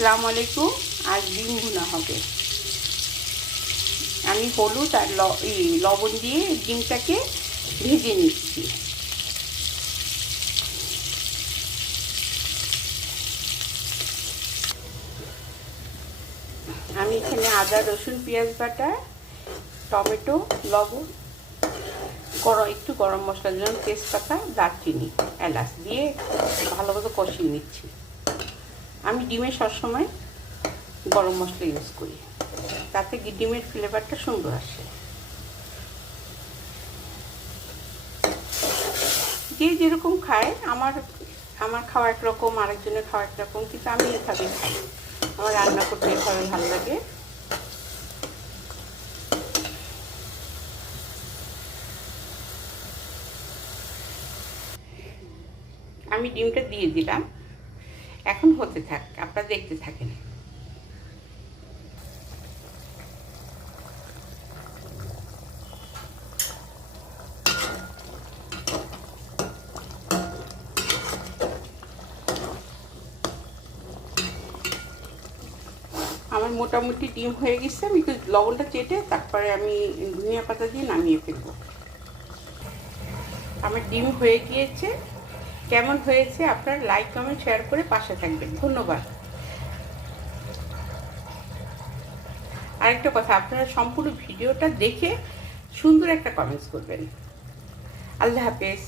আসসালামু আলাইকুম। আজ ডিম ভুনা হবে। আমি হলুদ আর লবণ দিয়ে ডিমটাকে ভেজে নিচ্ছি। আমি এখানে আদা রসুন পেঁয়াজ বাটা, টমেটো, লবণ, একটু গরম মশলা দিলাম, তেজপাতা, দারচিনি, এলাচ দিয়ে ভালো মতো কষিয়ে নিচ্ছি। আমি ডিমে সবসময় গরম মশলা ইউজ করি, তাতে ডিমের ফ্লেভারটা সুন্দর আসে। যে যেরকম খায়, আমার খাওয়া একরকম, আরেকজনের খাওয়া একরকম, কিন্তু আমি এভাবে খাই। আমার রান্না করতে এভাবে ভালো লাগে। আমি ডিমটা দিয়ে দিলাম, এখন হতে থাক, আপনারা দেখতে থাকেন। আমার মোটামুটি ডিম হয়ে গেছে। আমি একটু লবণটা চেটে তারপরে আমি ধনিয়া পাতা দিয়ে নামিয়ে ফেলবো। আমার ডিম হয়ে গিয়েছে। কেমন হয়েছে আপনারা লাইক কমেন্ট শেয়ার করে পাশে থাকবেন। ধন্যবাদ। আরেকটা কথা, আপনারা সম্পূর্ণ ভিডিওটা দেখে সুন্দর একটা কমেন্টস করবেন। আল্লাহ হাফেজ।